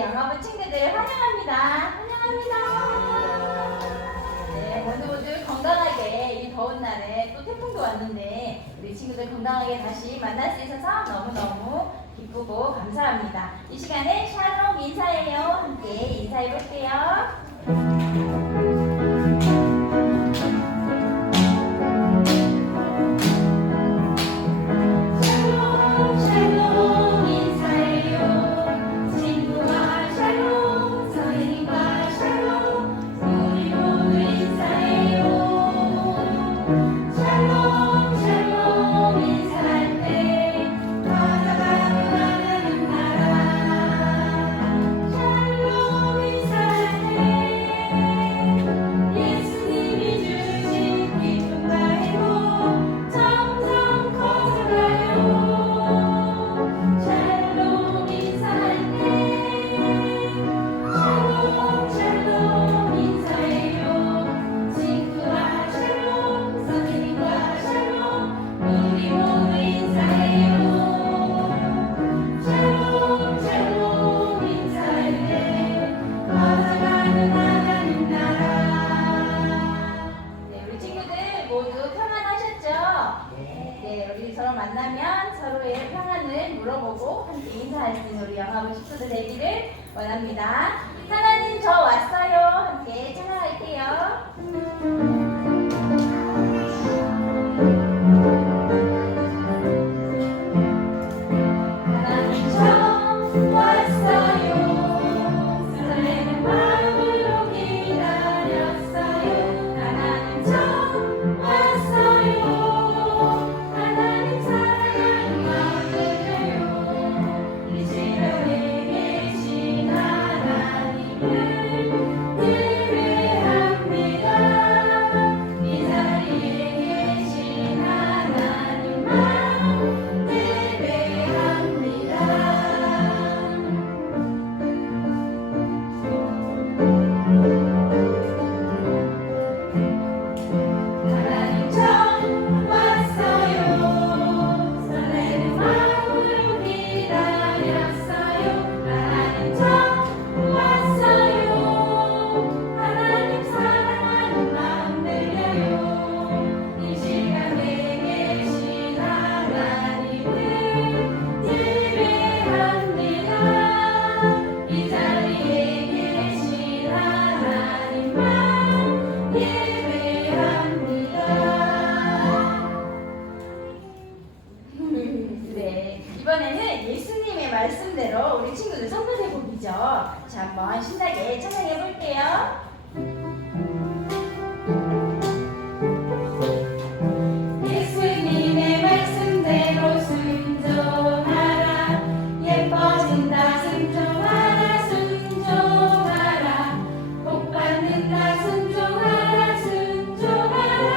영어부 친구들 환영합니다. 환영합니다. 네, 모두 건강하게 이 더운 날에 또 태풍도 왔는데 우리 친구들 건강하게 다시 만날 수 있어서 너무너무 기쁘고 감사합니다. 이 시간에 샬롬 인사예요. 함께 인사해 볼게요. 만나면 서로의 평안을 물어보고 함께 인사할 수 있는 우리 영화부 식구들 되기를 원합니다. 하나님 저 왔어요. 함께 찬양할게요. 이번에는 예수님의 말씀대로 우리 친구들 성탄의 곡이죠. 자, 한번 신나게 찬양해 볼게요. 예수님의 말씀대로 순종하라. 예뻐진다 순종하라. 순종하라. 복 받는다 순종하라. 순종하라.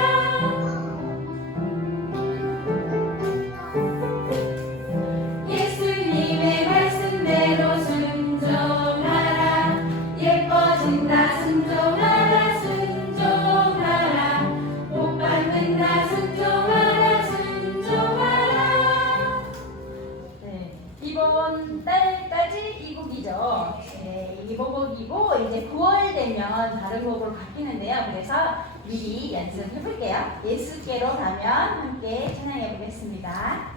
예수님의 말씀대로 순종하라. 예뻐진다 순종하라. 순종하라. 복 받는다 순종하라. 순종하라. 네, 이번 달까지 이 곡이죠. 네, 이번 곡이고 이제 9월 되면 다른 곡으로 바뀌는데요. 그래서 미리 연습해 볼게요. 예수께로 가면 함께 찬양해 보겠습니다.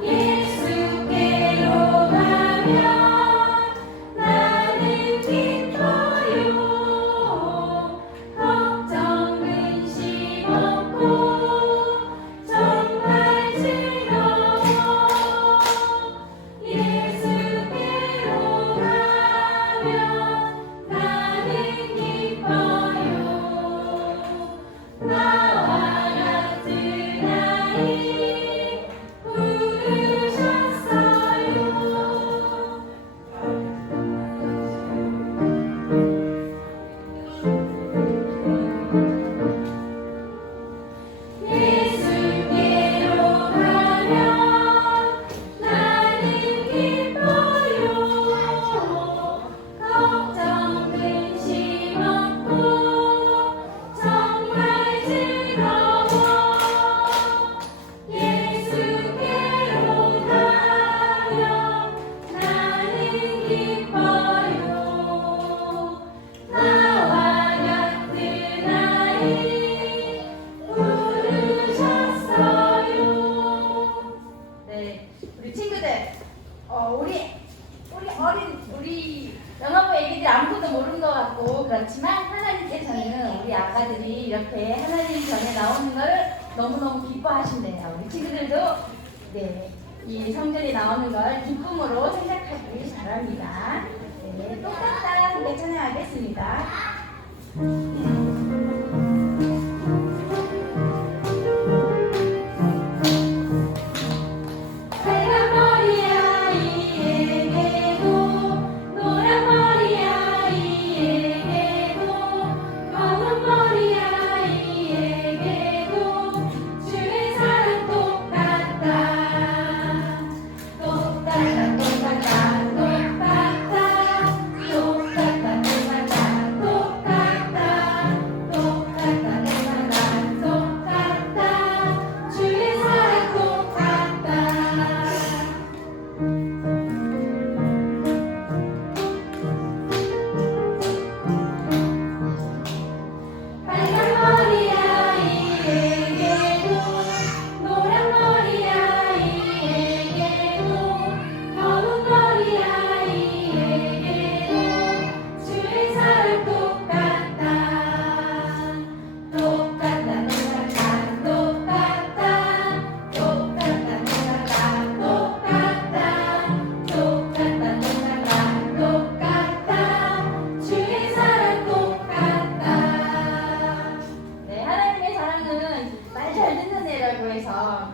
예수께로 가면 우리 영화부 애기들 아무것도 모르는 것 같고 그렇지만 하나님께서는 우리 아가들이 이렇게 하나님 전에 나오는 걸 너무너무 기뻐하신대요. 우리 친구들도 네, 이 성전에 나오는 걸 기쁨으로 생각하기 바랍니다. 네, 똑같다 함께 찬양하겠습니다.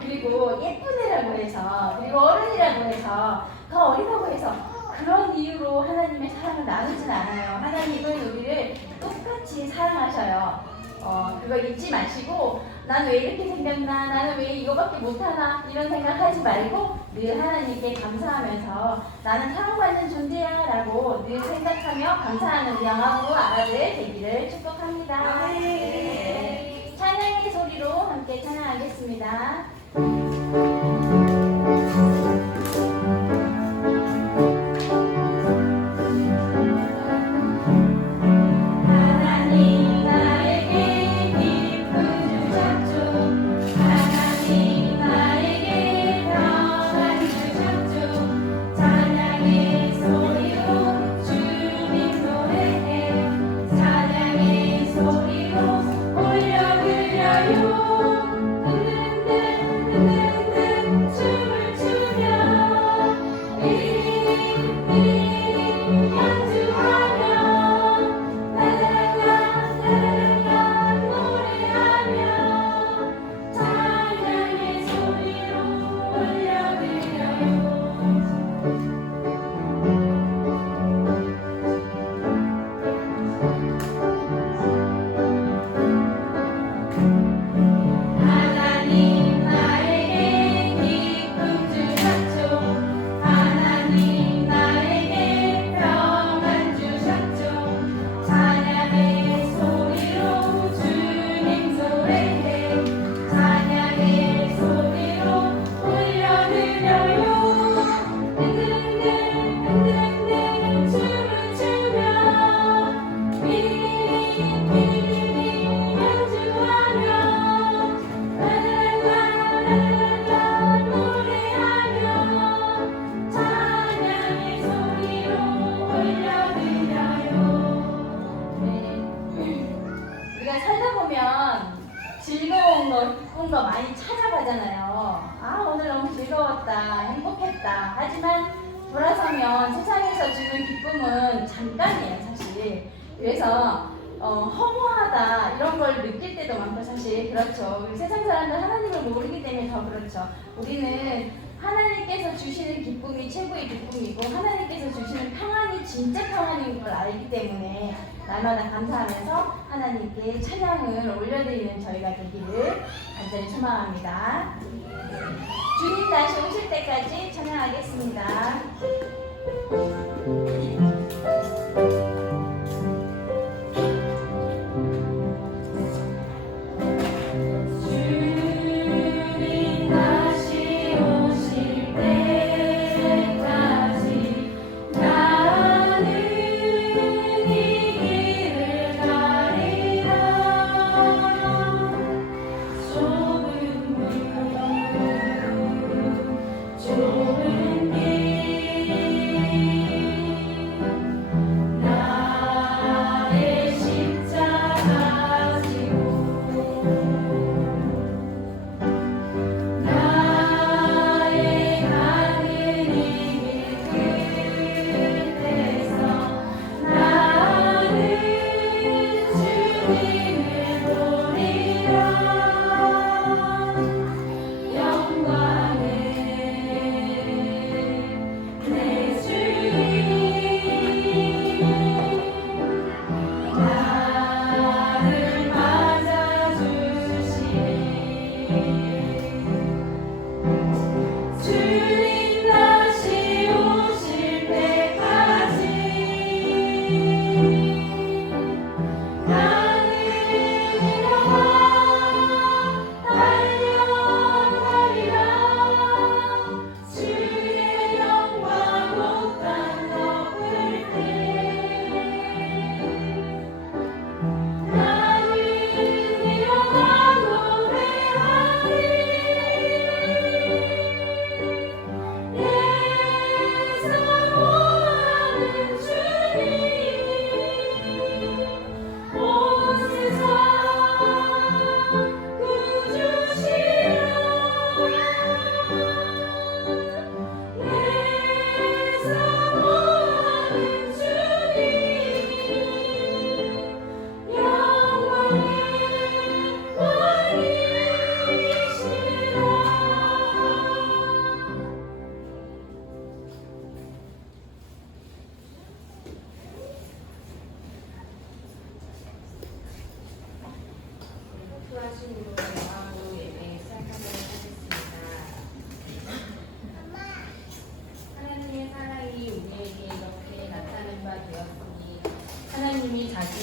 그리고 예쁜 애라고 해서 그리고 어른이라고 해서 더 어리다고 해서 그런 이유로 하나님의 사랑을 나누진 않아요. 하나님은 우리를 똑같이 사랑하셔요. 그거 잊지 마시고 나는 왜 이렇게 생겼나, 나는 왜 이거밖에 못하나 이런 생각하지 말고 늘 하나님께 감사하면서 나는 사랑받는 존재야 라고 늘 생각하며 감사하는 영화부 아가들 되기를 축복합니다. 네. 찬양의 소리로 함께 찬양하겠습니다. 기쁜 거 많이 찾아가잖아요. 아, 오늘 너무 즐거웠다, 행복했다. 하지만 돌아서면 세상에서 주는 기쁨은 잠깐이에요, 사실. 그래서 허무하다 이런 걸 느낄 때도 많고 사실 그렇죠. 우리 세상 사람들 하나님을 모르기 때문에 더 그렇죠. 우리는 하나님께서 주시는 기쁨이 최고의 기쁨이고 하나님께서 주시는 평안이 진짜 평안인 걸 알기 때문에 날마다 감사하면서 하나님께 찬양을 올려드리는 저희가 되기를 간절히 소망합니다. 주님 다시 오실 때까지 찬양하겠습니다. 좁은 길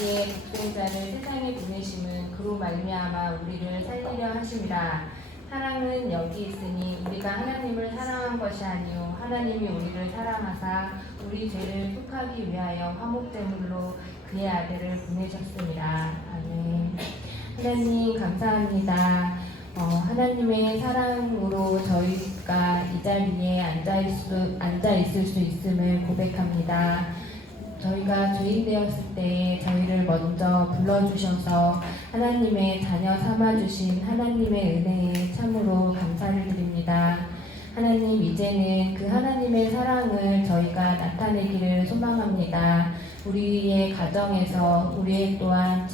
자기의 독생자를 세상에 보내심은 그로 말미암아 우리를 살리려 하심이라. 사랑은 여기 있으니 우리가 하나님을 사랑한 것이 아니요 하나님이 우리를 사랑하사 우리 죄를 속하기 위하여 화목제물로 그의 아들을 보내셨습니다. 아멘. 하나님 감사합니다. 하나님의 사랑으로 저희가 이 자리에 앉아 있을 수 있음을 고백합니다. 저희가 죄인 되었을 때 저희를 먼저 불러주셔서 하나님의 자녀 삼아주신 하나님의 은혜에 참으로 감사를 드립니다. 하나님, 이제는 그 하나님의 사랑을 저희가 나타내기를 소망합니다. 우리의 가정에서, 우리의 또한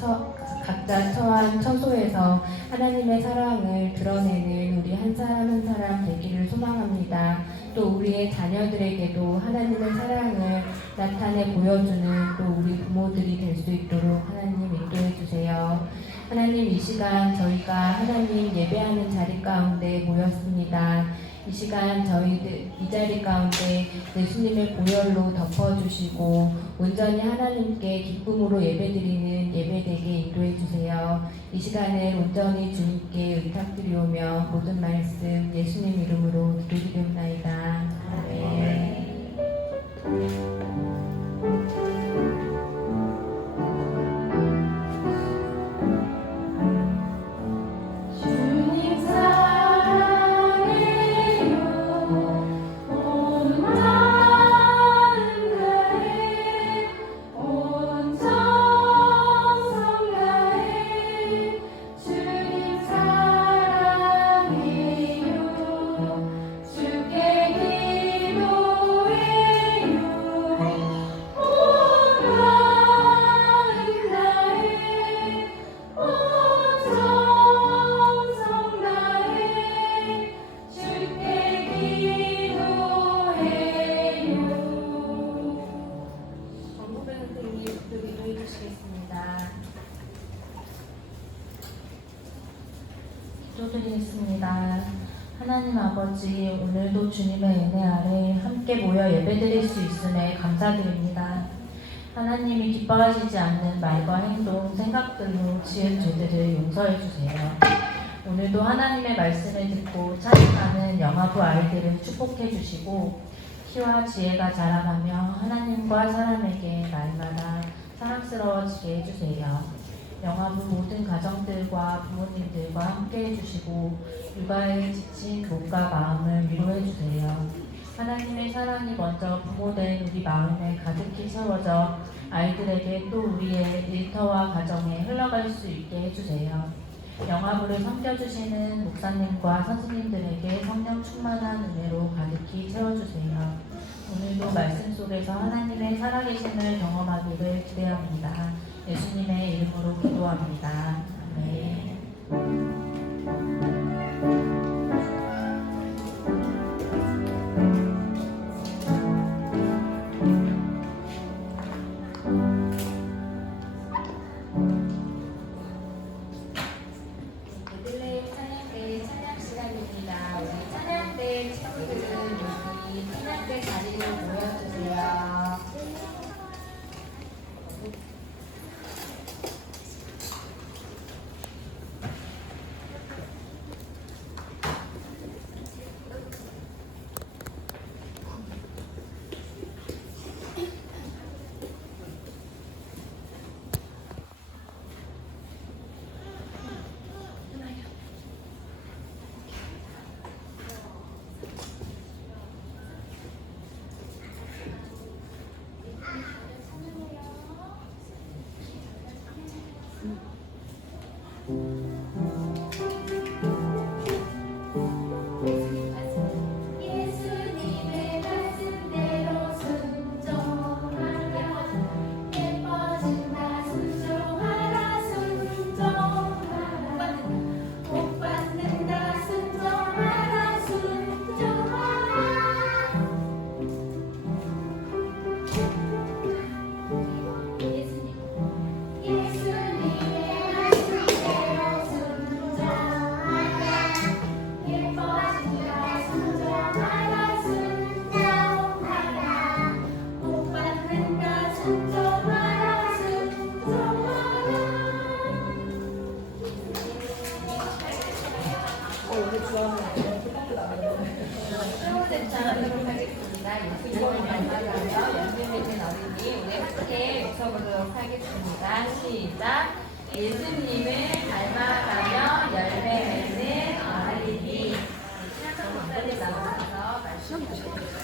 각자 처한 처소에서 하나님의 사랑을 드러내는 우리 한 사람 한 사람 되기를 소망합니다. 또 우리의 자녀들에게도 하나님의 사랑을 나타내 보여주는 또 우리 부모들이 될 수 있도록 하나님 인도해 주세요. 하나님, 이 시간 저희가 하나님 예배하는 자리 가운데 모였습니다. 이 시간 저희들 이 자리 가운데 예수님의 보혈로 덮어주시고 온전히 하나님께 기쁨으로 예배드리는 예배되게 인도해 주세요. 이 시간에 온전히 주님께 의탁드리오며 모든 말씀 예수님 이름으로 기도드리옵나이다. 아멘. 기도드리겠습니다. 하나님 아버지, 오늘도 주님의 은혜 아래 함께 모여 예배드릴 수 있음에 감사드립니다. 하나님이 기뻐하시지 않는 말과 행동, 생각들로 지은 죄들을 용서해 주세요. 오늘도 하나님의 말씀을 듣고 찬양하는 영화부 아이들을 축복해 주시고 키와 지혜가 자라가며 하나님과 사람에게 날마다 사랑스러워지게 해주세요. 영화부 모든 가정들과 부모님들과 함께 해주시고 육아에 지친 몸과 마음을 위로해 주세요. 하나님의 사랑이 먼저 부모된 우리 마음에 가득히 채워져 아이들에게 또 우리의 일터와 가정에 흘러갈 수 있게 해주세요. 영화부를 섬겨주시는 목사님과 선생님들에게 성령 충만한 은혜로 가득히 채워주세요. 오늘도 말씀 속에서 하나님의 살아계심을 경험하기를 기대합니다. 예수님의 이름으로 기도합니다. 아멘. 베들레헴 찬양대 찬양 시간입니다. 우리 찬양대 친구들은 여기 찬양대 자리로 모여주세요. 예수님의 말씀대로 순종하라. 예뻐진다 순종하라. 순종하라. 복 받는다 순종하라. 순종하라. 예수님의 말씀대로 순종하라. 예뻐진다 순종하라. 순종하라. 복 받는다 순종하라. 순종하라. 하겠습니다. 시작. 예수님을 닮아가며 열매 맺는 아이들이 신학교 목사님 나오셔서 말씀 주시겠습니다.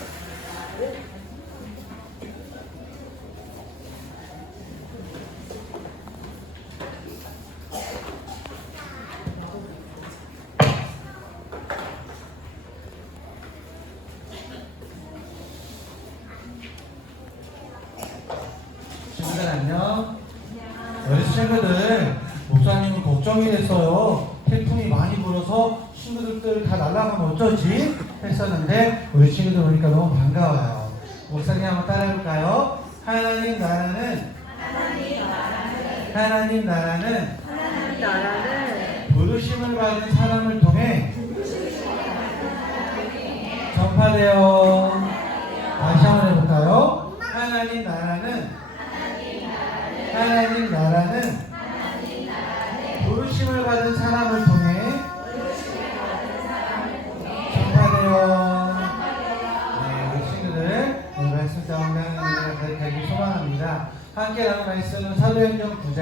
친구들 안녕. 우리 친구들 목사님은 걱정이 됐어요. 태풍이 많이 불어서 친구들 다 날아가면 어쩌지 했었는데 우리 친구들 오니까 너무 반가워요. 목사님 한번 따라해볼까요? 하나님 나라는 부르심을 받은 사람을 통해 전파되어. 다시 한번 해볼까요? 하나님 나라는 부르심을 받은 사람을 통해 전파되어. 네, 우리 친구들 오늘 말씀 가운데 하나님을 가득하게 소망합니다. 함께 나눈 말씀은 사도행전 9장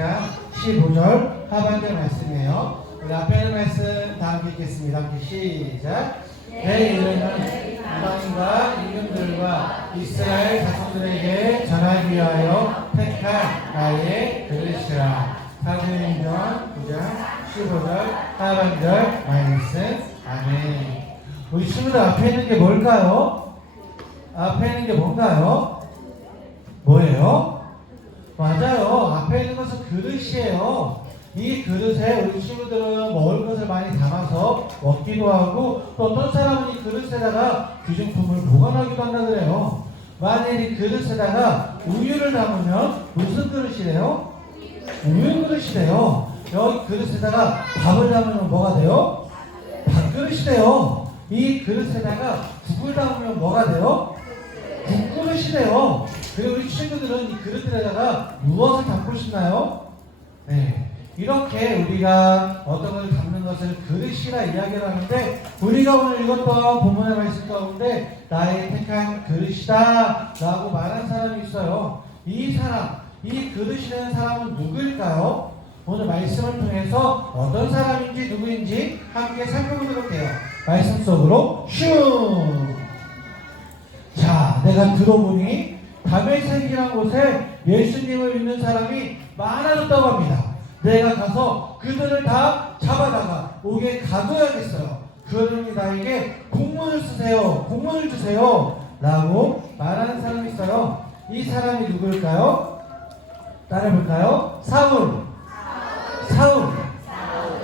15절 하반절 말씀이에요. 우리 앞에 있는 말씀 다 함께 읽겠습니다. 함께 시작. 내 이름은 이방인과 임금들과 이스라엘 자손들에게 전하기 위하여 택한 나의 그릇이라. 사도행전 9장 15절 하반절 말씀. 아멘. 우리 친구들 앞에 있는 게 뭘까요? 앞에 있는 게 뭔가요? 뭐예요? 맞아요. 앞에 있는 것은 그릇이에요. 이 그릇에 우리 친구들은 먹을 것을 많이 담아서 먹기도 하고, 또 어떤 사람은 이 그릇에다가 귀중품을 보관하기도 한다 그래요. 만일 이 그릇에다가 우유를 담으면 무슨 그릇이래요? 우유 그릇이래요. 여기 그릇에다가 밥을 담으면 뭐가 돼요? 밥그릇이 돼요. 이 그릇에다가 국을 담으면 뭐가 돼요? 국그릇이 돼요. 그리고 우리 친구들은 이 그릇에다가 무엇을 담고 싶나요? 네. 이렇게 우리가 어떤 것을 담는 것을 그릇이라 이야기를 하는데, 우리가 오늘 읽었던 본문의 말씀 가운데 나의 택한 그릇이다 라고 말한 사람이 있어요. 이 사람, 이 그릇이 되는 사람은 누구일까요? 오늘 말씀을 통해서 어떤 사람인지 누구인지 함께 살펴보도록 해요. 말씀 속으로 슝! 자, 내가 들어보니 다메섹이라는 곳에 예수님을 믿는 사람이 많아졌다고 합니다. 내가 가서 그들을 다 잡아다가 옥에 가둬야겠어요. 그러니 나에게 공문을 쓰세요. 공문을 주세요. 라고 말하는 사람이 있어요. 이 사람이 누구일까요? 따라해볼까요?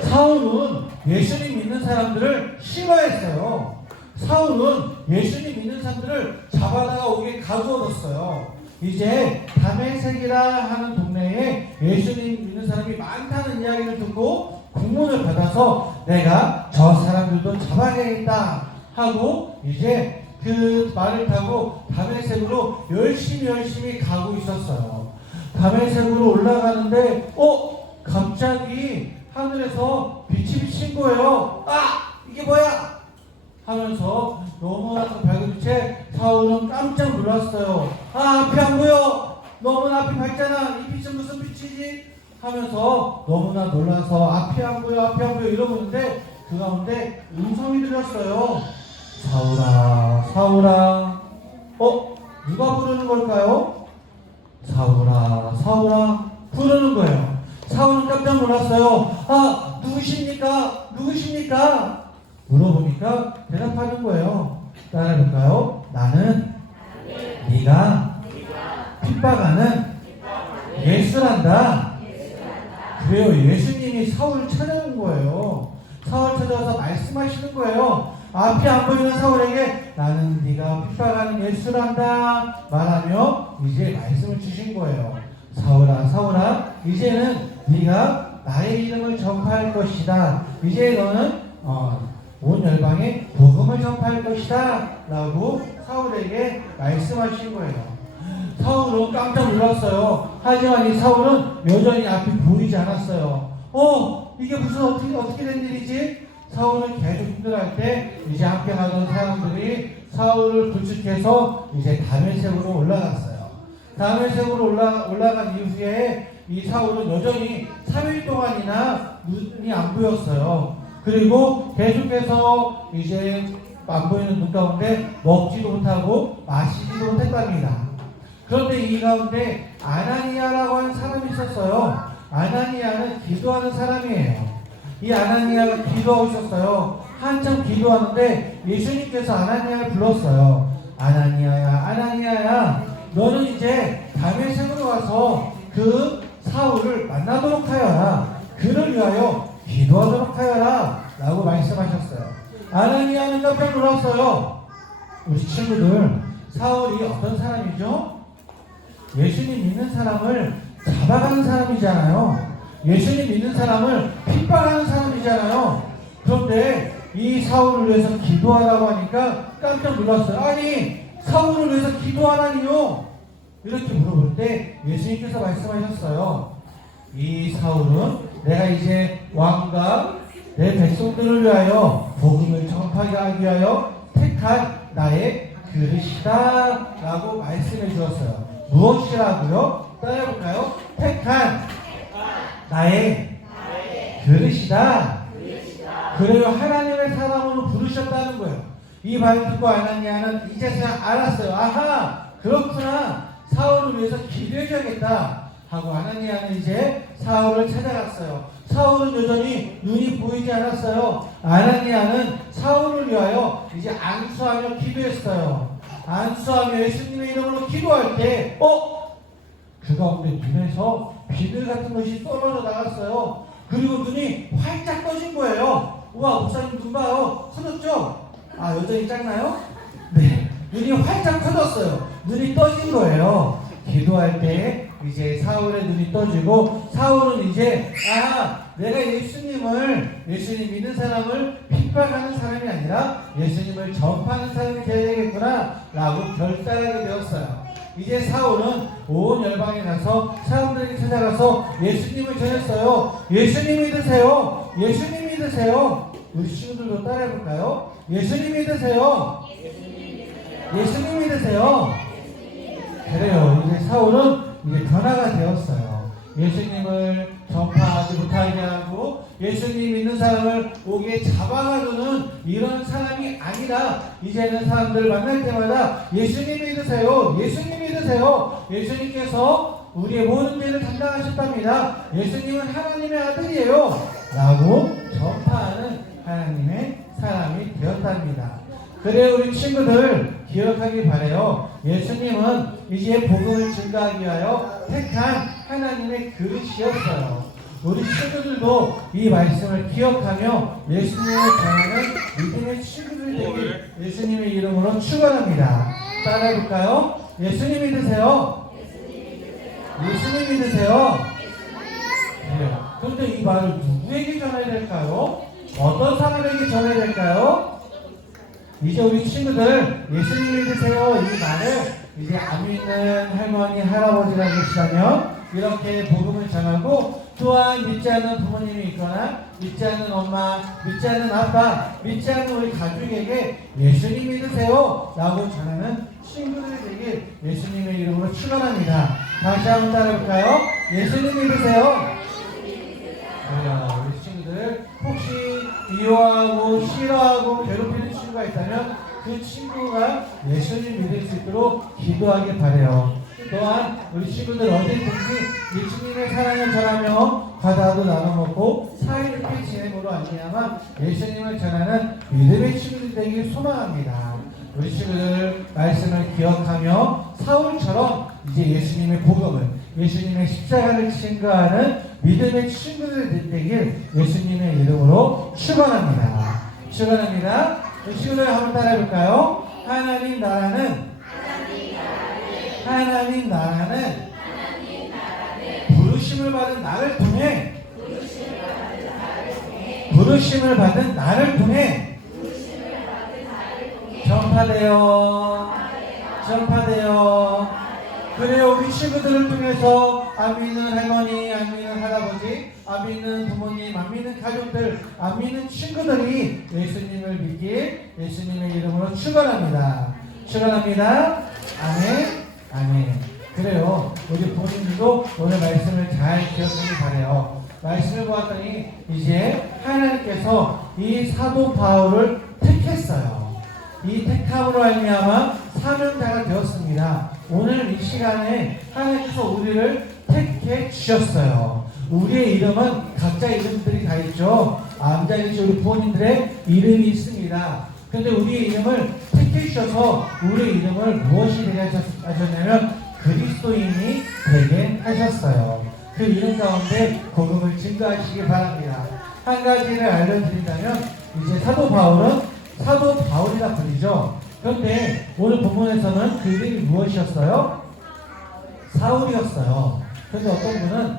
사울은 예수님 믿는 사람들을 싫어했어요. 사울은 예수님 믿는 사람들을 잡아다가 옥에 가두어뒀어요. 이제 다메섹이라 하는 동네에 예수님 믿는 사람이 많다는 이야기를 듣고 공문을 받아서 내가 저 사람들도 잡아야겠다 하고 이제 그 말을 타고 다메섹으로 열심히 가고 있었어요. 다메섹으로 올라가는데 갑자기 하늘에서 빛이 비친 거예요. 이게 뭐야? 하면서 너무나도 밝은 채 사울은 깜짝 놀랐어요. 앞이 안 보여. 너무나 앞이 밝잖아. 이 빛은 무슨 빛이지? 하면서 너무나 놀라서 앞이 안 보여 이러고 있는데 그 가운데 음성이 들렸어요. 사울아. 누가 부르는 걸까요? 사울아 부르는 거예요. 사울은 깜짝 놀랐어요. 누구십니까? 물어보니까 대답하는 거예요. 따라해볼까요? 나는 네가 핍박하는 예수란다. 그래요. 예수님이 사울을 찾아온 거예요. 사울 찾아와서 말씀하시는 거예요. 앞이 안 보이는 사울에게 나는 네가 핍박하는 예수란다 말하며 이제 말씀을 주신 거예요. 사울아 이제는 네가 나의 이름을 전파할 것이다. 이제 너는 온 열방에 복음을 전파할 것이다 라고 사울에게 말씀하신 거예요. 사울은 깜짝 놀랐어요. 하지만 이 사울은 여전히 앞이 보이지 않았어요. 이게 무슨 어떻게 된 일이지? 사울은 계속 힘들어할 때 이제 함께 가던 사람들이 사울을 부축해서 이제 다메섹으로 올라갔어요. 다메섹으로 올라간 이후에 이 사울은 여전히 3일 동안이나 눈이 안 보였어요. 그리고 계속해서 이제 안 보이는 눈 가운데 먹지도 못하고 마시지도 못했답니다. 그런데 이 가운데 아나니아라고 하는 사람이 있었어요. 아나니아는 기도하는 사람이에요. 이 아나니아가 기도하고 있었어요. 한참 기도하는데 예수님께서 아나니아를 불렀어요. 아나니아야, 아나니아야, 너는 이제 다메섹으로 가서 그 사울을 만나도록 하여라. 그를 위하여 기도하도록 하여라. 라고 말씀하셨어요. 아나니아는 깜짝 놀랐어요. 우리 친구들, 사울이 어떤 사람이죠? 예수님 믿는 사람을 잡아가는 사람이잖아요. 예수님 믿는 사람을 핍박하는 사람이잖아요. 그런데 이 사울을 위해서 기도하라고 하니까 깜짝 놀랐어요. 아니, 사울을 위해서 기도하라니요? 이렇게 물어볼 때 예수님께서 말씀하셨어요. 이 사울은 내가 이제 왕과 내 백성들을 위하여 복음을 전파하게 하기 위하여 택한 나의 그릇이다 라고 말씀해 주었어요. 무엇이라고요? 따라해볼까요? 택한 나의 그릇이다. 그래요. 하나님의 사람으로 부르셨다는 거예요. 이 말을 듣고 아나니아는 이제서야 알았어요. 아하, 그렇구나. 사울을 위해서 기도해줘야겠다 하고 아나니아는 이제 사울을 찾아갔어요. 사울은 여전히 눈이 보이지 않았어요. 아나니아는 사울을 위하여 이제 안수하며 기도했어요. 안수하며 예수님의 이름으로 기도할 때 그 가운데 눈에서 비늘 같은 것이 떨어져 나갔어요. 그리고 눈이 활짝 떠진 거예요. 우와, 목사님 눈 봐요. 커졌죠? 아, 여전히 작나요? 네, 눈이 활짝 커졌어요. 눈이 떠진 거예요. 기도할 때 이제 사울의 눈이 떠지고 사울은 이제 내가 예수님 믿는 사람을 핍박하는 사람이 아니라 예수님을 전파하는 사람이 되어야 되겠구나 라고 결단하게 되었어요. 이제 사울은 온 열방에 가서 사람들에게 찾아가서 예수님을 전했어요. 예수님 믿으세요. 예수님 믿으세요. 우리 친구들도 따라해볼까요? 예수님 믿으세요. 예수님 믿으세요. 그래요. 이제 사울은 이제 변화가 되었어요. 예수님을 전파하지 못하게 하고 예수님 믿는 사람을 오게 잡아가두는 이런 사람이 아니라 이제는 사람들 만날 때마다 예수님 믿으세요. 예수님 믿으세요. 예수님께서 우리의 모든 죄를 담당하셨답니다. 예수님은 하나님의 아들이에요. 라고 전파하는 하나님의 사람이 되었답니다. 그래, 우리 친구들 기억하기 바래요. 예수님은 이제 복음을 증가하기 위하여 택한 하나님의 그릇이었어요. 우리 친구들도 이 말씀을 기억하며 예수님을 전하는 믿음의 친구들이 되길 예수님의 이름으로 축원합니다. 따라해볼까요? 예수님 믿으세요. 예수님 믿으세요. 그래요. 그런데 이 말을 누구에게 전해야 될까요? 어떤 사람에게 전해야 될까요? 이제 우리 친구들 예수님 믿으세요 이 말을 이제 안 믿는 할머니 할아버지가 계시다면 이렇게 복음을 전하고 또한 믿지 않는 부모님이 있거나 믿지 않는 엄마, 믿지 않는 아빠, 믿지 않는 우리 가족에게 예수님 믿으세요 라고 전하는 친구들이 되길 예수님의 이름으로 축원합니다. 다시 한번 따라해볼까요? 예수님 믿으세요. 우리 친구들 혹시 미워하고 싫어하고 괴롭히는 친구가 있다면 그 친구가 예수님 믿을 수 있도록 기도하길 바래요. 또한 우리 친구들 어디든지 예수님의 사랑을 전하며 과자도 나눠 먹고 사이좋게 지내므로 아니야만 예수님을 전하는 믿음의 친구들이 되길 소망합니다. 우리 친구들 말씀을 기억하며 사울처럼 이제 예수님의 복음을 예수님의 십자가를 증거하는 믿음의 친구들 되길 예수님의 이름으로 축원합니다. 축원합니다. 친구들 한번 따라해볼까요? 하나님 나라는 부르심을 받은 나를 통해 전파되어 그래요. 우리 친구들을 통해서 안 믿는 할머니, 안 믿는 할아버지, 안 믿는 부모님, 안 믿는 가족들, 안 믿는 친구들이 예수님을 믿길 예수님의 이름으로 축원합니다. 축원합니다. 아멘. 아멘. 그래요. 우리 본인들도 오늘 말씀을 잘 기억하길 바래요. 말씀을 보았더니 이제 하나님께서 이 사도 바울을 택했어요. 이 택함으로 말미암아 사명자가 되었습니다. 오늘 이 시간에 하나님께서 우리를 택해 주셨어요. 우리의 이름은 각자 이름들이 다 있죠. 암자이시 우리 부모님들의 이름이 있습니다. 그런데 우리의 이름을 택해 주셔서 우리의 이름을 무엇이 되게 하셨냐면 그리스도인이 되게 하셨어요. 그 이름 가운데 복음을 증거하시기 바랍니다. 한 가지를 알려드린다면 이제 사도 바울은 사도 바울이라 불리죠. 그런데 오늘 본문에서는 그 이름이 무엇이었어요? 사울이었어요. 그런데 어떤 분은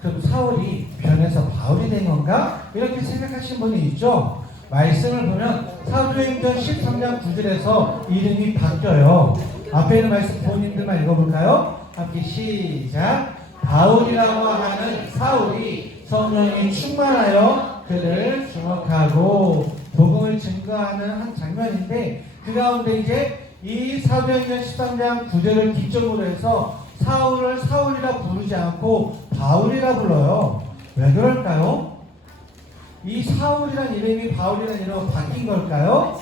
그럼 사울이 변해서 바울이 된 건가? 이렇게 생각하신 분이 있죠. 말씀을 보면 사도행전 13장 9절에서 이름이 바뀌어요. 앞에 있는 말씀 본인들만 읽어볼까요? 함께 시작. 바울이라고 하는 사울이 성령이 충만하여 그를 주목하고 복음을 증거하는 한 장면인데 그 가운데 이제 이 사도행전 13장 9절을 기점으로 해서 사울을 사울이라 부르지 않고 바울이라 불러요. 왜 그럴까요? 이 사울이란 이름이 바울이란 이름으로 바뀐 걸까요?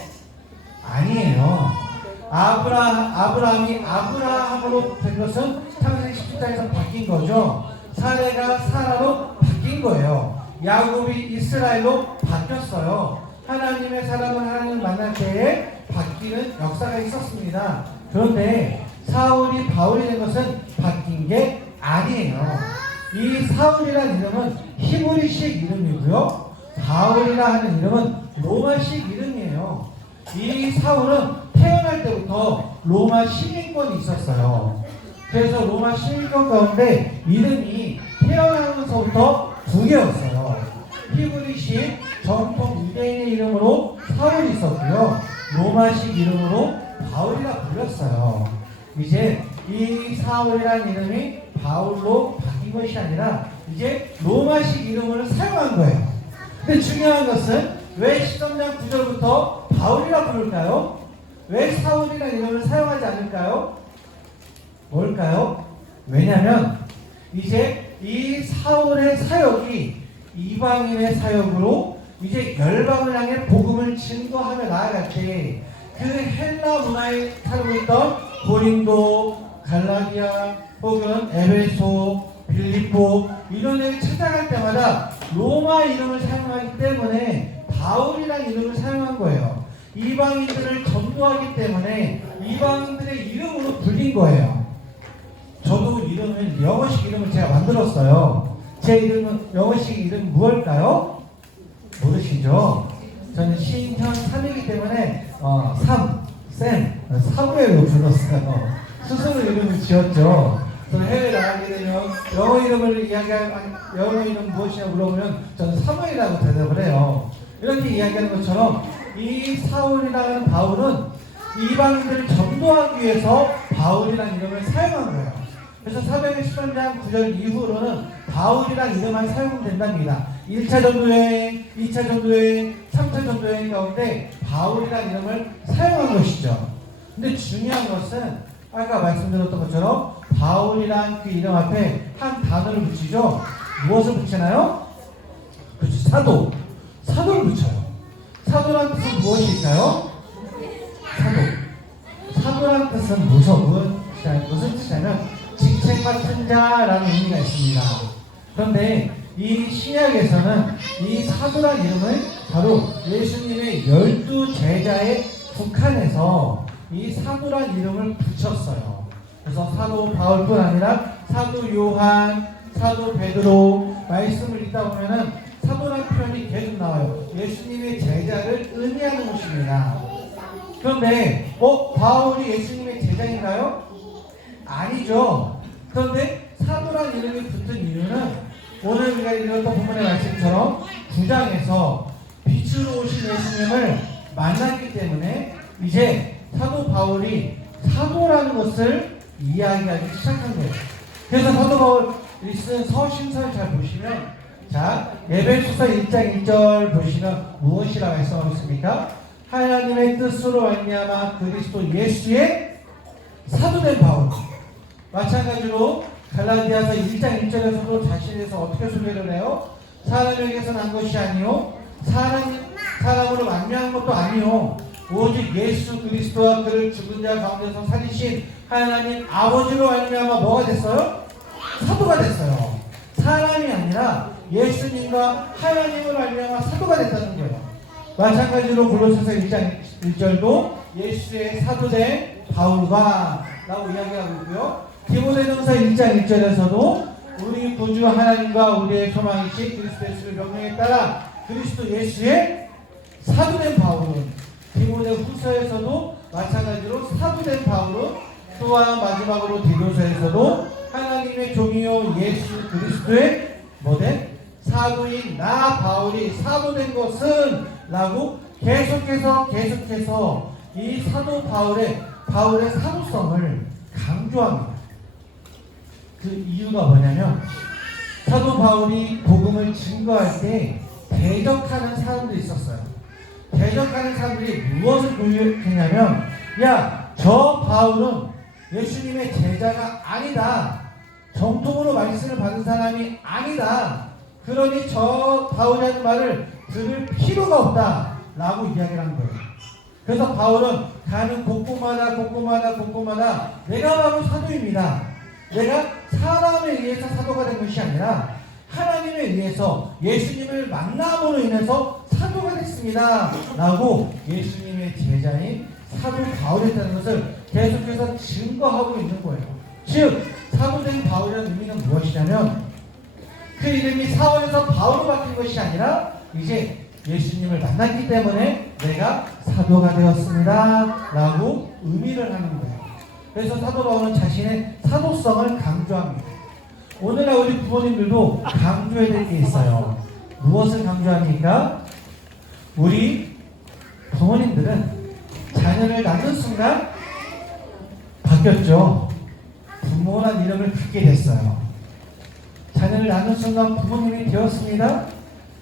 아니에요. 아브라함이 아브라함으로 된 것은 창세기 17장에서 바뀐 거죠. 사레가 사라로 바뀐 거예요. 야곱이 이스라엘로 바뀌었어요. 하나님의 사람은 하나님을 만날 때에 바뀌는 역사가 있었습니다. 그런데 사울이 바울이 된 것은 바뀐 게 아니에요. 이 사울이라는 이름은 히브리식 이름이고요. 바울이라 하는 이름은 로마식 이름이에요. 이 사울은 태어날 때부터 로마 시민권이 있었어요. 그래서 로마 시민권 가운데 이름이 태어나면서부터 두 개였어요. 히브리식 전통 유대인의 이름으로 사울이 있었고요. 로마식 이름으로 바울이라 불렸어요. 이제 이 사울이라는 이름이 바울로 바뀐 것이 아니라 이제 로마식 이름을 사용한 거예요. 근데 중요한 것은 왜 13장 9절부터 바울이라 부를까요? 왜 사울이라는 이름을 사용하지 않을까요? 뭘까요? 왜냐하면 이제 이 사울의 사역이 이방인의 사역으로 이제 열방을 향해 복음을 증거하며 나아갈 때 그 헬라 문화에 살고 있던 고린도, 갈라디아 혹은 에베소, 빌립보 이런 데를 찾아갈 때마다 로마 이름을 사용하기 때문에 바울이라는 이름을 사용한 거예요. 이방인들을 전도하기 때문에 이방인들의 이름으로 불린 거예요. 저도 이름을 영어식 이름을 제가 만들었어요. 제 이름은 영어식 이름 무엇일까요? 모르시죠? 저는 신현 3이기 때문에 사무엘로 불렀어요. 스스로 이름을 지었죠. 저는 해외 나가게 되면 영어 이름 무엇이냐 물어보면 저는 사무엘이라고 대답을 해요. 이렇게 이야기하는 것처럼 이 사울이라는 바울은 이방인들을 전도하기 위해서 바울이라는 이름을 사용한 거예요. 그래서 사도행전 13장 9절 이후로는 바울이라는 이름만 사용된답니다. 1차 전도여행, 2차 전도여행, 3차 전도여행 가운데 바울이라는 이름을 사용한 것이죠. 근데 중요한 것은 아까 말씀드렸던 것처럼 바울이란 그 이름 앞에 한 단어를 붙이죠. 무엇을 붙이나요? 그렇죠. 사도를 붙여요. 사도란 뜻은 무엇일까요? 사도란 뜻은 무슨 뜻이냐면 직책 맡은 자라는 의미가 있습니다. 그런데 이 신약에서는 이 사도란 이름을 바로 예수님의 12제자에 국한해서 이 사도란 이름을 붙였어요. 그래서 사도 바울뿐 아니라 사도 요한, 사도 베드로 말씀을 읽다 보면은 사도란 표현이 계속 나와요. 예수님의 제자를 의미하는 것입니다. 그런데 바울이 예수님의 제자인가요? 아니죠. 그런데 사도란 이름이 붙은 이유는 오늘 우리가 읽었던 본문의 말씀처럼 9장에서 빛으로 오신 예수님을 만났기 때문에 이제 사도 바울이 사도라는 것을 이야기하기 시작한 거예요. 그래서 사도 바울이 쓴 서신서를 잘 보시면 에베소서 1장 1절 보시면 무엇이라 말씀하고 있습니까? 하나님의 뜻으로 말미암아 그리스도 예수의 사도된 바울. 마찬가지로 갈라디아서 1장 1절에서도 자신에 대해서 어떻게 소개를 해요? 사람에게서 난 것이 아니요 사람으로 만명한 것도 아니요 오직 예수 그리스도와 그를 죽은 자 가운데서 살리신 하나님 아버지로 말미암아 뭐가 됐어요? 사도가 됐어요. 사람이 아니라 예수님과 하나님을 말미암아 사도가 됐다는 거예요. 마찬가지로 골로새서 1장 1절도 예수의 사도된 바울과 라고 이야기하고 있고요. 디모데전서 1장 1절에서도 우리 구주 하나님과 우리의 소망이신 그리스도 예수의 명령에 따라 그리스도 예수의 사도된 바울은 디모데 후서에서도 마찬가지로 사도된 바울은 또한 마지막으로 디도서에서도 하나님의 종이요 예수 그리스도의 뭐된 사도인 나 바울이 사도된 것은 라고 계속해서 이 사도 바울의 사도성을 강조합니다. 그 이유가 뭐냐면 사도 바울이 복음을 증거할 때 대적하는 사람들이 있었어요. 대적하는 사람들이 무엇을 공격했냐면 야, 저 바울은 예수님의 제자가 아니다. 정통으로 말씀을 받은 사람이 아니다. 그러니 저 바울이 하는 말을 들을 필요가 없다 라고 이야기를 한 거예요. 그래서 바울은 가는 곳곳마다 내가 바로 사도입니다. 내가 사람에 의해서 사도가 된 것이 아니라 하나님에 의해서 예수님을 만남으로 인해서 사도가 됐습니다 라고 예수님의 제자인 사도 바울이었다는 것을 계속해서 증거하고 있는 거예요. 즉 사도된 바울이라는 의미는 무엇이냐면 그 이름이 사원에서 바울로 바뀐 것이 아니라 이제 예수님을 만났기 때문에 내가 사도가 되었습니다 라고 의미를 하는 거예요. 그래서 사도 바울은 자신의 사도성을 강조합니다. 오늘날 우리 부모님들도 강조해야 될 게 있어요. 무엇을 강조합니까? 우리 부모님들은 자녀를 낳는 순간 바뀌었죠. 부모란 이름을 갖게 됐어요. 자녀를 낳는 순간 부모님이 되었습니다.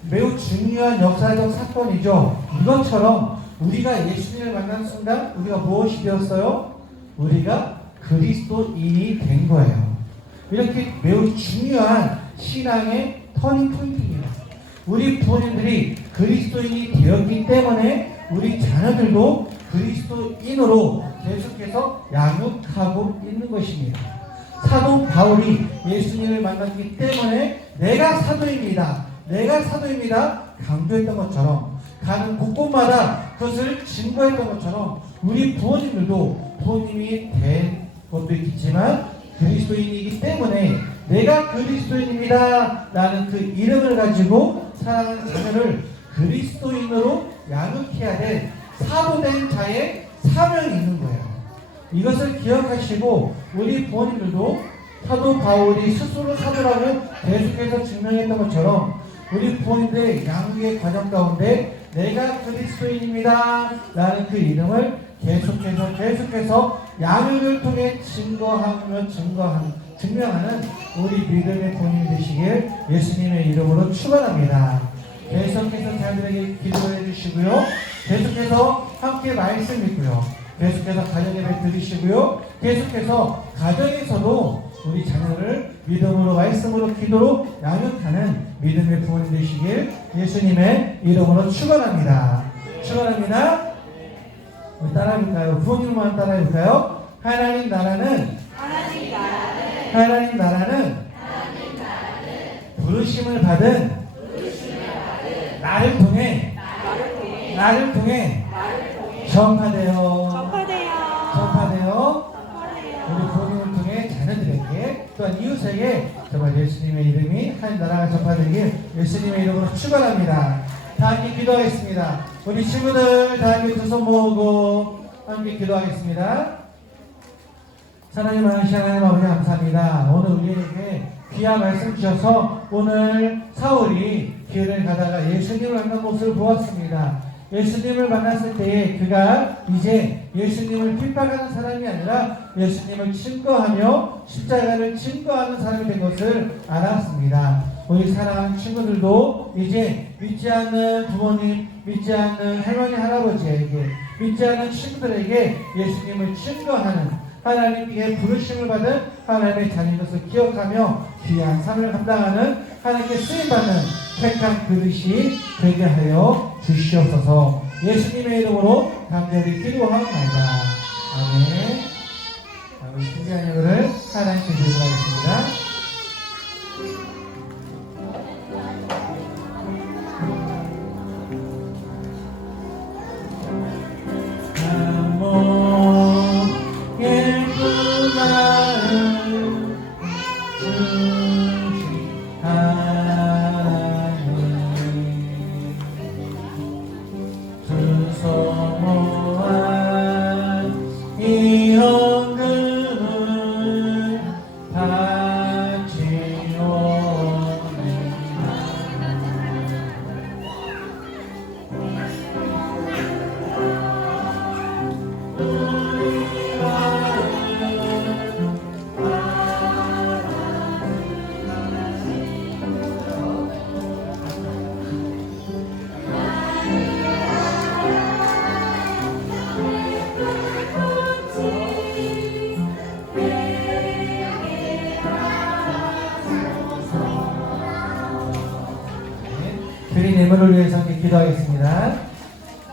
매우 중요한 역사적 사건이죠. 이것처럼 우리가 예수님을 만난 순간 우리가 무엇이 되었어요? 우리가 그리스도인이 된 거예요. 이렇게 매우 중요한 신앙의 터닝 포인트입니다. 우리 부모님들이 그리스도인이 되었기 때문에 우리 자녀들도 그리스도인으로 계속해서 양육하고 있는 것입니다. 사도 바울이 예수님을 만났기 때문에 내가 사도입니다 강조했던 것처럼 가는 곳곳마다 그것을 증거했던 것처럼 우리 부모님들도 부모님이 된 것도 있겠지만 그리스도인이기 때문에 내가 그리스도인입니다 라는 그 이름을 가지고 사랑하는 자녀를 그리스도인으로 양육해야 될 사도된 자의 사명이 있는 거예요. 이것을 기억하시고 우리 부모님들도 사도 바울이 스스로 사도라고 계속해서 증명했던 것처럼 우리 부모님들의 양육의 과정 가운데 내가 그리스도인입니다 라는 그 이름을 계속해서 양육을 통해 증명하는 우리 믿음의 본인이 되시길 예수님의 이름으로 축원합니다. 계속해서 자녀들에게 기도해 주시고요. 계속해서 함께 말씀 읽고요. 계속해서 가정 예배 드리시고요. 계속해서 가정에서도 우리 자녀를 믿음으로 말씀으로 기도로 양육하는 믿음의 부모님 되시길 예수님의 이름으로 축원합니다. 축원합니다. 우리 따라해볼까요? 부모님만 따라해볼까요? 하나님 나라는 부르심을 받은 나를 통해 전파되어 우리 부모님을 통해 자녀들에게 또한 이웃에게 정말 예수님의 이름이 하나님 나라가 전파되길 예수님의 이름으로 축원합니다. 다 함께 기도하겠습니다. 우리 친구들 다 함께 두 손 모으고 함께 기도하겠습니다. 하나님 하나님 아버지 감사합니다. 오늘 우리에게 귀한 말씀 주셔서 오늘 사울이 길을 가다가 예수님을 만난 모습을 보았습니다. 예수님을 만났을 때에 그가 이제 예수님을 핍박하는 사람이 아니라 예수님을 증거하며 십자가를 증거하는 사람이 된 것을 알았습니다. 우리 사랑하는 친구들도 이제 믿지 않는 부모님, 믿지 않는 할머니, 할아버지에게, 믿지 않는 친구들에게 예수님을 증거하는 하나님께 부르심을 받은 하나님의 자녀인 것을 기억하며 귀한 삶을 감당하는 하나님께 쓰임받는 택한 그릇이 되게 하여 주시옵소서. 예수님의 이름으로 간절히 기도하옵나이다. 아멘. 우리 신기한 예물을 하나님께 드리겠습니다. 드린 예물을 위해서 함께 기도하겠습니다.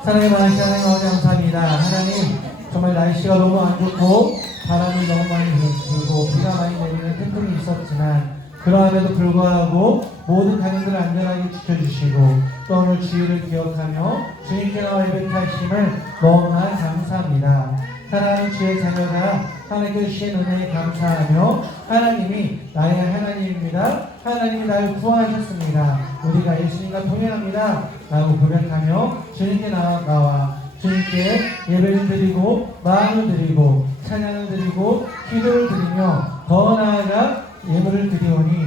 사랑의 많으신 하나님 아버지 감사합니다. 하나님 정말 날씨가 너무 안 좋고 바람이 너무 많이 불고 비가 많이 내리는 태풍이 있었지만 그러함에도 불구하고 모든 가정들을 안전하게 지켜주시고 또 오늘 주일을 기억하며 주님께 나와 예배하심을 너무나 감사합니다. 사랑하는 주의 자녀가 하나님께 주신 은혜에 감사하며 하나님이 나의 하나님입니다. 하나님이 나를 구원하셨습니다. 우리가 예수님과 동행합니다. 라고 고백하며 주님께 나와 주님께 예배를 드리고 마음을 드리고 찬양을 드리고 기도를 드리며 더 나아가 예물을 드리오니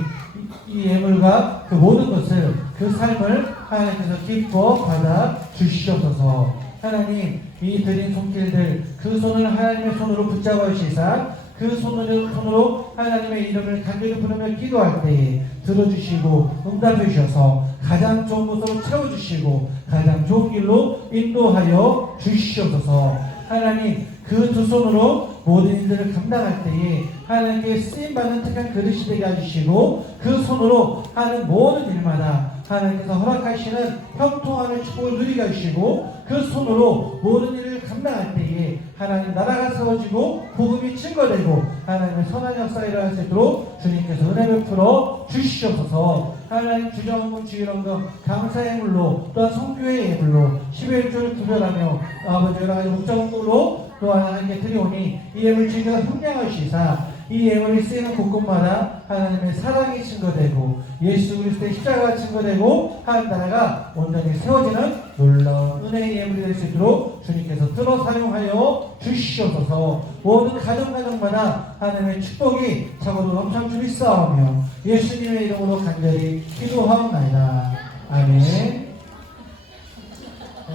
이 예물과 그 모든 것을 그 삶을 하나님께서 기뻐 받아 주시옵소서. 하나님 이 드린 손길들 그 손을 하나님의 손으로 붙잡아 주시사 그 손으로 하나님의 이름을 간절히 부르며 기도할 때에 들어주시고 응답해 주셔서 가장 좋은 곳으로 채워주시고 가장 좋은 길로 인도하여 주시옵소서. 하나님 그 두 손으로 모든 일들을 감당할 때에 하나님께 쓰임받는 특한 그릇이 되게 해주시고 그 손으로 하는 모든 일마다 하나님께서 허락하시는 형통함의 축복을 누리게 해주시고 그 손으로 모든 일을 감당할 때에 하나님 나라가 세워지고 복음이 증거되고 하나님의 선한 역사가 일어날 수 있도록 주님께서 은혜 베풀어 주시옵소서. 하나님 주정헌금 주일헌금 감사의 물로 또한 성교의 예물로 11조를 구별하며 아버지 여러가지 목자헌금으로 또한 하나님께 드리오니 이 예물 주님께서 흥량하시사 이 예물이 쓰이는 곳곳마다 하나님의 사랑이 증거되고 예수 그리스도의 십자가가 증거되고 하나님 나라가 온전히 세워지는 놀라운 은혜의 예물이 될 수 있도록 주님께서 들어 사용하여 주시옵소서. 모든 가정마다 하나님의 축복이 차고도 넘쳐 주리사오며 예수님의 이름으로 간절히 기도하옵나이다. 아멘.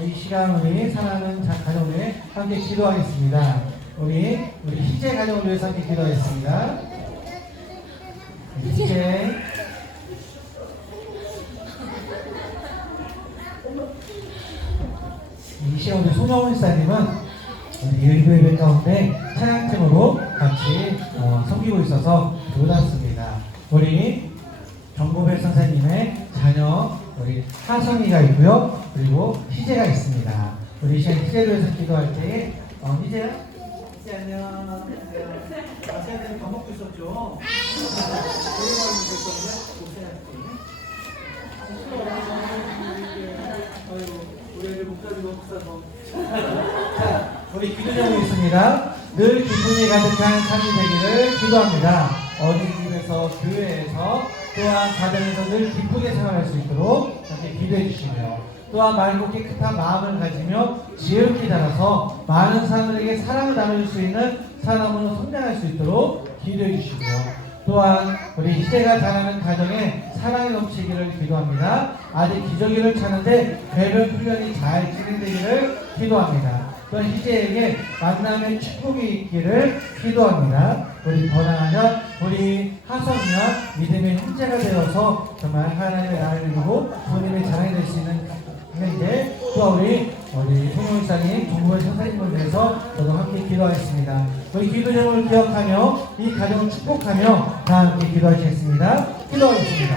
이 시간 우리 사랑하는 가정을 위해 함께 기도하겠습니다. 우리 희재 가정을 위해서 함께 기도하겠습니다. 희재 이 시간 우리 손영훈 사님은 우리 일부 예배 가운데 찬양팀으로 같이 섬기고 있어서 도왔습니다. 우리 정보배 선생님의 자녀 우리 하성이가 있고요. 그리고 희재가 있습니다. 우리 이 시간 희재를 위해서 기도할 때 희재야? 희재 안녕. 아세아들 밥 먹고 있었죠? 우리 애들 목사님 없어서. 자, 우리 기도 제목이 있습니다. 늘 기쁨이 가득한 삶이 되기를 기도합니다. 어린이집에서 교회에서 또한 가정에서 늘 기쁘게 생활할 수 있도록 이렇게 기도해 주시며 또한 맑고 깨끗한 마음을 가지며 지혜롭게 자라서 많은 사람들에게 사랑을 나눌 수 있는 사람으로 성장할 수 있도록 기도해 주시며 또한 우리 희재가 자라는 가정에 사랑이 넘치기를 기도합니다. 아직 기저귀를 차는데 배변 훈련이 잘 진행되기를 기도합니다. 또한 희재에게 만남의 축복이 있기를 기도합니다. 우리 더 나아가 우리 하성이와 믿음의 형제가 되어서 정말 하나님의 나라를 이루고 부모님의 자랑이 될 수 있는 이제 또 우리 송영사님, 정부의 선생님을 위해서 저도 함께 기도하겠습니다. 우리 기도 제목을 기억하며 이 가정을 축복하며 다 함께 기도하시겠습니다. 기도하겠습니다.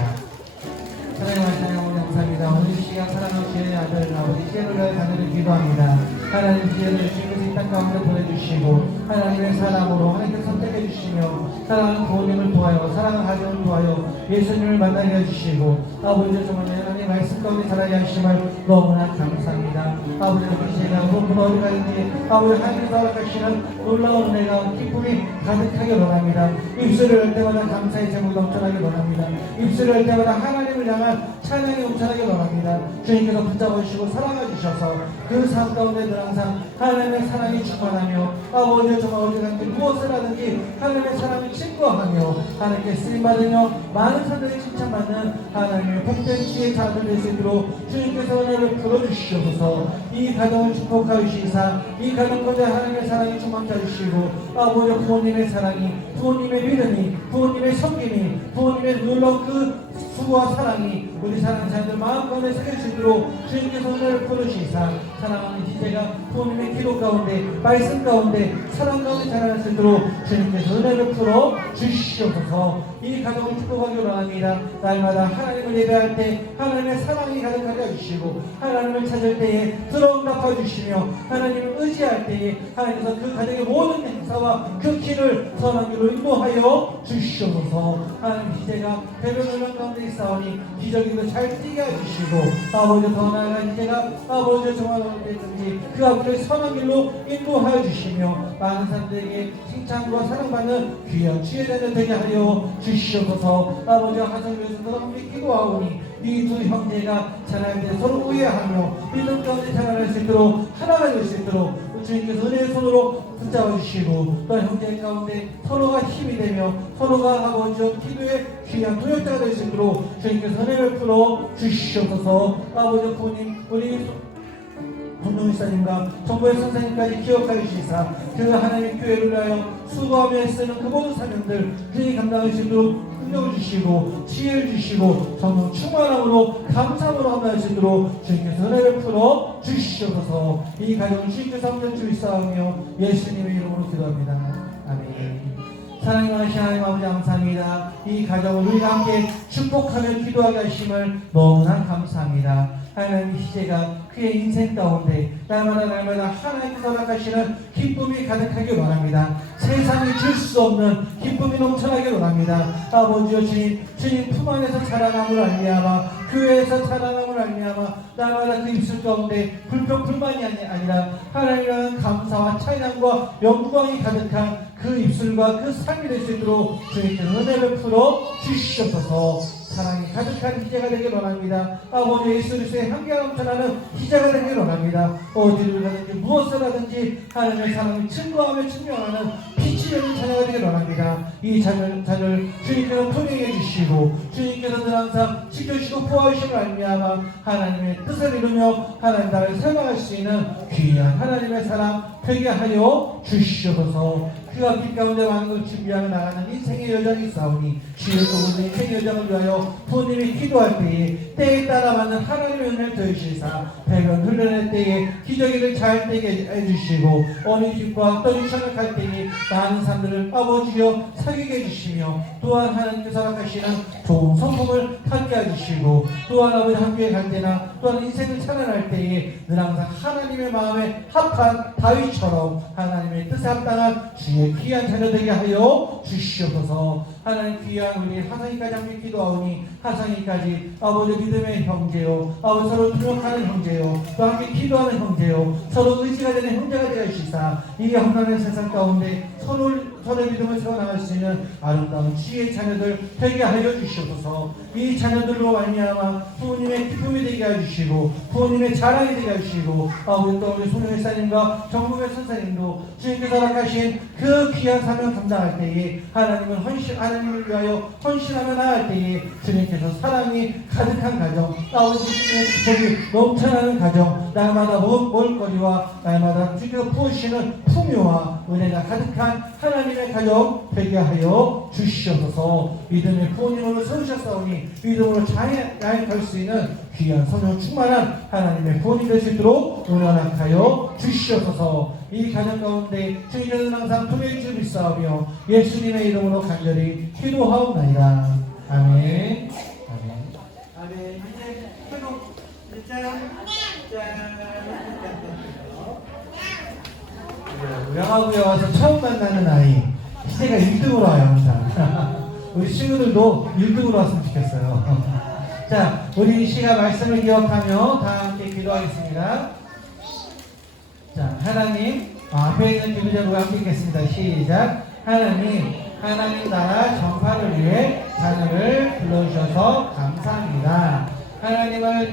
사랑하는 어머니 감사합니다. 오늘 이 시간 사랑하는 주의 아들 아버지 지혜를 위하여 간절히 기도합니다. 하나님 지혜를 주시고 이 땅 가운데 보내주시고 하나님의 사랑으로 하나님께 선택해 주시며 사랑하는 부모님을 도와요, 사랑하는 가정을 도와요, 예수님을 만나게 해주시고 아버지 정말 하나님 말씀 가운데 살아야 하심을 너무나 감사합니다. 아버지 제가 무엇보다 어디 가든지 아버지 하나님께서 허락하시는 놀라운 은혜가 기쁨이 가득하게 원합니다. 입술을 열 때마다 감사의 제목이 넘쳐나게 원합니다. 입술을 열 때마다 하나님을 향한 찬양이 넘쳐나게 원합니다. 주님께서 붙잡아주시고 사랑해주셔서 그 삶 가운데 늘 항상 하나님의 사랑이 충만하며 아버지 정말 어디 가든지 무엇을 하든지 하나님의 사랑을 친구하며 하나님께 쓰임받으며 많은 사람들이 칭찬받는 하나님의 복된 지혜의 자들 될 수 있도록 주님께서 은혜를 풀어주시옵소서. 이 가정을 축복하시사 이 가정 가운데 하나님의 사랑이 충만케 하시고 아버지 부모님의 사랑이, 부모님의 믿음이, 부모님의 섬김이, 부모님의 놀라운 그 수고와 사랑이 우리 사랑하는 자녀들 마음 가운데 새길 수 있도록 주님께서 은혜를 풀어주시사 사랑하는 지체가 부모님의 기도 가운데 말씀 가운데 사랑 가운데 자라날 수 있도록 주님께서 은혜를 풀어 주시옵소서. 이 가정을 축복하기 원합니다. 날마다 하나님을 예배할 때 하나님의 사랑이 가득하게 해주시고 하나님을 찾을 때에 들어응답해 주시며 하나님을 의지할 때에 하나님께서 그 가정의 모든 행사와 그 길을 선한 길로 인도하여 주시옵소서. 하나님 지체가 배변을 가운데 있사오니 기적이도 잘 뛰게 해주시고 아버지 더 나아가 이제가 아버지 정말 어디든지 그 앞길을 선한 길로 인도하여 주시며 많은 사람들에게 칭찬과 사랑받는 귀한 지혜자들 되게 하여 주시옵소서. 아버지와 가정을 위해서 함께 기도하오니 이 두 형제가 자랄 때 서로 우애하며 믿음 가운데 자라날 수 있도록 하나가 될 수 있도록 주님께서 은혜의 손으로 붙잡아 주시고 또 형제 가운데 서로가 힘이 되며 서로가 아버지와 기도의 귀한 동역자가 될 수 있도록 주님께서 은혜를 풀어 주시옵소서. 아버지 부모님 우리 본동일사님과 정부의 선생님까지 기억하여 주시사 그 하나님의 교회를 위하여 수고하며 애쓰는 그 모든 사명들 주님이 감당할 수 있도록 능력을 주시고 지혜를 주시고 정말 충만함으로 감사함으로 함께할 수 있도록 주님께서 은혜를 풀어 주시옵소서. 이 가정을 주님께서 함께 주시사하며 예수님의 이름으로 기도합니다. 아멘. 사랑하는 하나님 아버지 감사합니다. 이 가정을 우리가 함께 축복하며 기도하게 하심을 너무나 감사합니다. 하나님 시제가 그의 인생 가운데 날마다 하나님께서 허락하시는 기쁨이 가득하길 원합니다. 세상이 줄 수 없는 기쁨이 넘쳐나길 원합니다. 아버지여 주님 품 안에서 자라남을 알미하마 교회에서 자라남을 알미하마 날마다 그 입술 가운데 불평 불만이 아니라 하나님이라는 감사와 찬양과 영광이 가득한 그 입술과 그 삶이 될 수 있도록 주님께서 은혜를 풀어 주시옵소서. 사랑이 가득한 희재가 되길 원합니다. 아버지 예수 그리스도의 향기가 넘쳐나는 희재가 되길 원합니다. 어디를 가든지 무엇을 하든지 하나님의 사랑을 증거하며 증명하는 빛이 되는 자녀가 되길 원합니다. 이 자녀를 주님께서 통행해 주시고 주님께서 늘 항상 지켜주시고 보호하심을 알미하마 하나님의 뜻을 이루며 하나님 나라를 세워나갈 수 있는 귀한 하나님의 사랑 되게 하여 주시옵소서. 그 앞길 가운데 많은 걸 준비하며 나가는 인생의 여정이 있사오니 주의 그분의 인생의 여정을 위하여 부모님이 기도할 때에 따라 맞는 하나님의 은혜를 더해주시사 배변 흘러낼 때에 기저귀를 잘 떼게 해주시고 어린이집과 떠유치원을 갈 때에 많은 사람들을 아버지여 사귀게 해주시며 또한 하나님께서 허락하시는 좋은 성품을 함께 해주시고 또한 아버지 학교에 갈 때나 또한 인생을 찬양할 때에 늘 항상 하나님의 마음에 합한 다윗처럼 하나님의 뜻에 합당한 주의 귀한 자녀 되게 하여 주시옵소서. 하나님 귀한 우리 하상이까지 함께 기도하오니 하상이까지 아버지 믿음의 형제요 아버지 서로 동역하는 형제요 또 함께 기도하는 형제요 서로 의지가 되는 형제가 되어 주시사 이 험난한 세상 가운데 서로의 믿음을 세워나갈 수 있는 아름다운 지혜의 자녀들 되게 하여 주시옵소서. 이 자녀들로 말미암아 부모님의 기쁨이 되게 하주시고 부모님의 자랑이 되게 하주시고 아버지 또 우리 송영일사님과 정국의 선생님도 주님께서 허락하신 그 귀한 사명 감당할 때에 하나님을 위하여 헌신하며 나갈 때에 주님께서 사랑이 가득한 가정 아버지의 축복이 넘쳐나는 가정 날마다 먹을거리와 날마다 주께서 부으시는 풍요와 은혜가 가득한 하나님의 하나님의 가족 되게 하여 주시옵소서. 믿음의 부모님으로 세우셨사오니 믿음으로 잘 갈 수 있는 귀한 성령 충만한 하나님의 부모님 될 수 있도록 응원하여 주시옵소서. 이 가정 가운데 주인은 항상 통일 줄 믿사오며 예수님의 이름으로 간절히 기도하옵나이다. 아멘. 아멘. 아멘. 이제 회복 영화부에 와서 처음 만나는 아이 희재가 1등으로 와요 항상. 우리 친구들도 1등으로 왔으면 좋겠어요. 자, 우리 시가 말씀을 기억하며 다 함께 기도하겠습니다. 자, 하나님, 앞에 있는 기도자들과 함께 읽겠습니다. 시작. 하나님 나라 전파를 위해 자녀를 불러주셔서 감사합니다.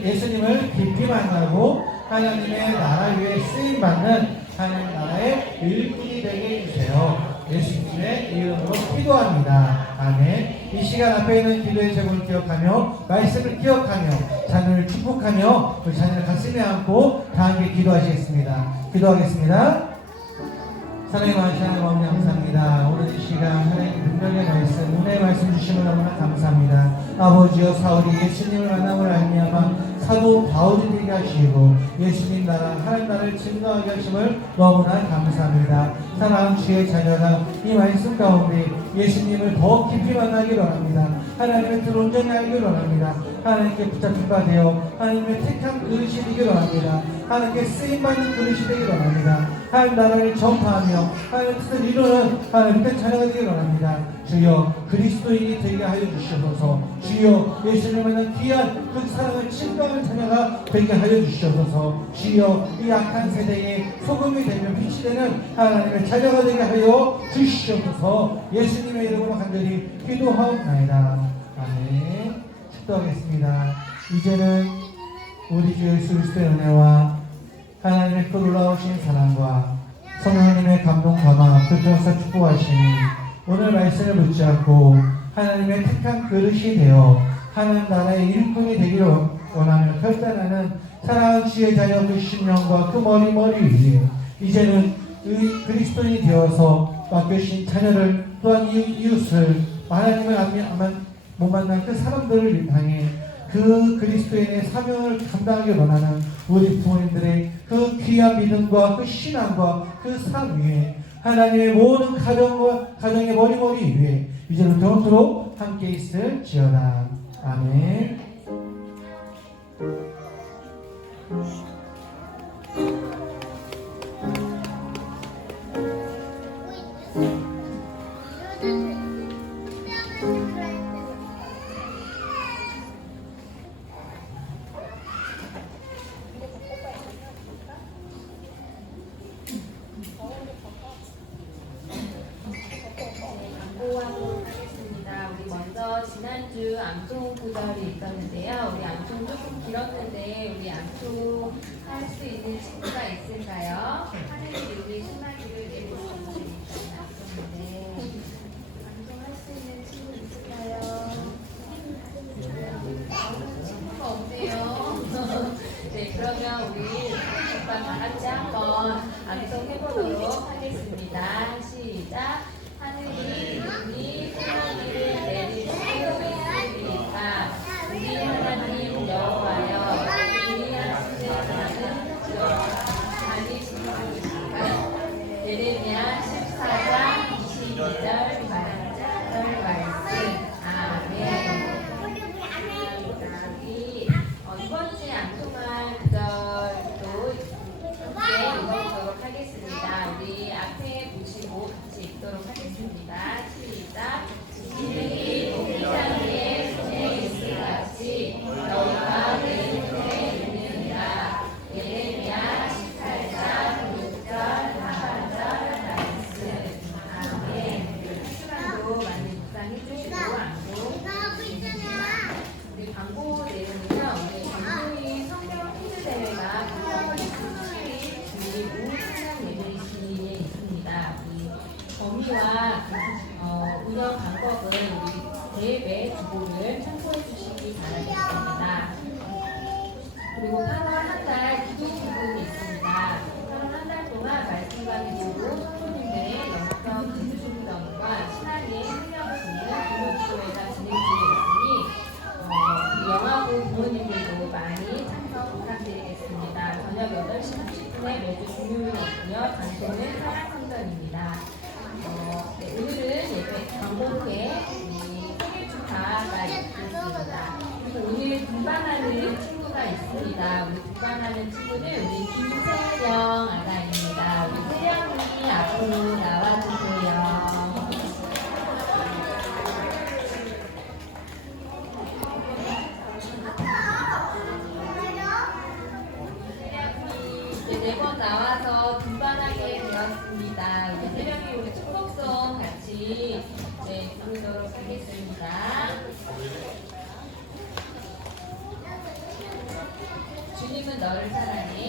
예수님을 깊이 만나고 하나님의 나라 위에 쓰임받는 하나님 나라의 일꾼이 되게 해주세요. 예수님의 이름으로 기도합니다. 아멘. 이 시간 앞에 있는 기도의 제목을 기억하며 말씀을 기억하며 자녀를 축복하며 우리 자녀를 가슴에 안고 다 함께 기도하시겠습니다. 기도하겠습니다. 사랑의 하나님 아버지 감사합니다. 오늘 이 시간 하나님 능력의 말씀, 은혜의 말씀 주시면 너무나 감사합니다. 아버지여 사울이 예수님을 만남을 알미하마 사도 바울이 되게 하시고 예수님 나라 하나님 나라를 증거하게 하심을 너무나 감사합니다. 사랑하는 주의 자녀가 이 말씀 가운데 예수님을 더 깊이 만나기를 원합니다. 하나님의 뜻을 온전히 알기를 원합니다. 하나님께 붙잡힌 바 되어 하나님의 택한 그릇이 되기를 원합니다. 하나님께 쓰임받는 그릇이 되기를 원합니다. 하나님 나라를 전파하며 하나님의 뜻을 이루는 하나님의 자녀가 되기를 원합니다. 주여 그리스도인이 되게 하여 주시옵소서. 주여 예수님을 만난 귀한 그 사랑을 증거하는 자녀가 되게 하여 주시옵소서. 주여 이 악한 세대에 소금이 되며 빛이 되는 하나님의 자녀가 되게 하여 주시옵소서. 예수님의 이름으로 간절히 기도하옵나이다. 아멘. 축도하겠습니다. 이제는 우리 주 예수 그리스도의 은혜와 하나님의 그 놀라우신 사랑과 성령님의 감동 감화 교통사 축복하시니 오늘 말씀을 붙잡고 하나님의 택한 그릇이 되어 하나님 나라의 일꾼이 되기를 원하며 결단하는 사랑하는 주의 자녀 그 심령과 그 머리 위에 이제는 그리스도인이 되어서 맡겨주신 자녀를 또한 이웃을 하나님을 못 만난 그 사람들을 향해 그 그리스도인의 사명을 감당하기 원하는 우리 부모님들의 그 귀한 믿음과 그 신앙과 그 삶 위에 하나님의 모든 가정의 머리 위에 이제부터 영원토록 함께 있을지어다. 아멘. 공부하도록 하겠습니다. 우리 먼저 지난주 암송 구절이 있었는데요. 우리 암송 조금 길었는데 우리 암송 할 수 있는 친구가 있을까요? 하늘이 우리 소나기를 내릴 수 있는 암송인데 암송할 수 있는 친구 있을까요? 친구가 없네요. 네, 그러면 우리 오빠 다 같이 한번 암송해보도록 하겠습니다. 시작. 하늘이 우리 소나기를 내릴 수 있으리까 우리 하나님 여호와여 우리 하시는 다니시니까. 예레미야 14장 22절 말씀. 아멘. 이번 주에 암송할 구절도 함께 읽어보도록 하겠습니다. 우리 앞에 보시고 같이 읽도록 하겠습니다. 시작. 이들이 목장에 손에 있을같이 너희가 내 손에 있느니라. 예레미야 18장 6절 하반절 말씀. 아멘. 한 시간도 많이 묵상해 주시고 안고 우리 광고 내용은요. 우리 광고인 성경 퀴즈 대회가 8월 27일 주일 오후 찬양 예배시에 있습니다. 우리 범위와 운영 방법은 우리 대회 주보를 참고해 주시기 바라겠습니다. 그리고 8월 한 달 기도 부분이 있습니다. 8월 한 달 동안 말씀과 기도로 성도님들의 영성 기도 중점 신앙의 생명을 주는 기독교회가 진행 중에 있으니 영화부 부모님들도 많이 참석 부탁드리겠습니다. 저녁 8시 30분에 매주 금요일에 있고요. 장소는 사랑성전입니다. 네, 오늘은 예배 광복회 생일 축하가 있겠습니다. 그래서 오늘 등반하는 친구가 있습니다. 우리 등반하는 친구는 우리 김세령 아가입니다. 우리 세령이 앞으로 나와주세요. 이제 4번 나와서 등반하게 되었습니다. 우리 세령이 우리 축복송 같이 부르도록 하겠습니다. 주님은 너를 사랑해.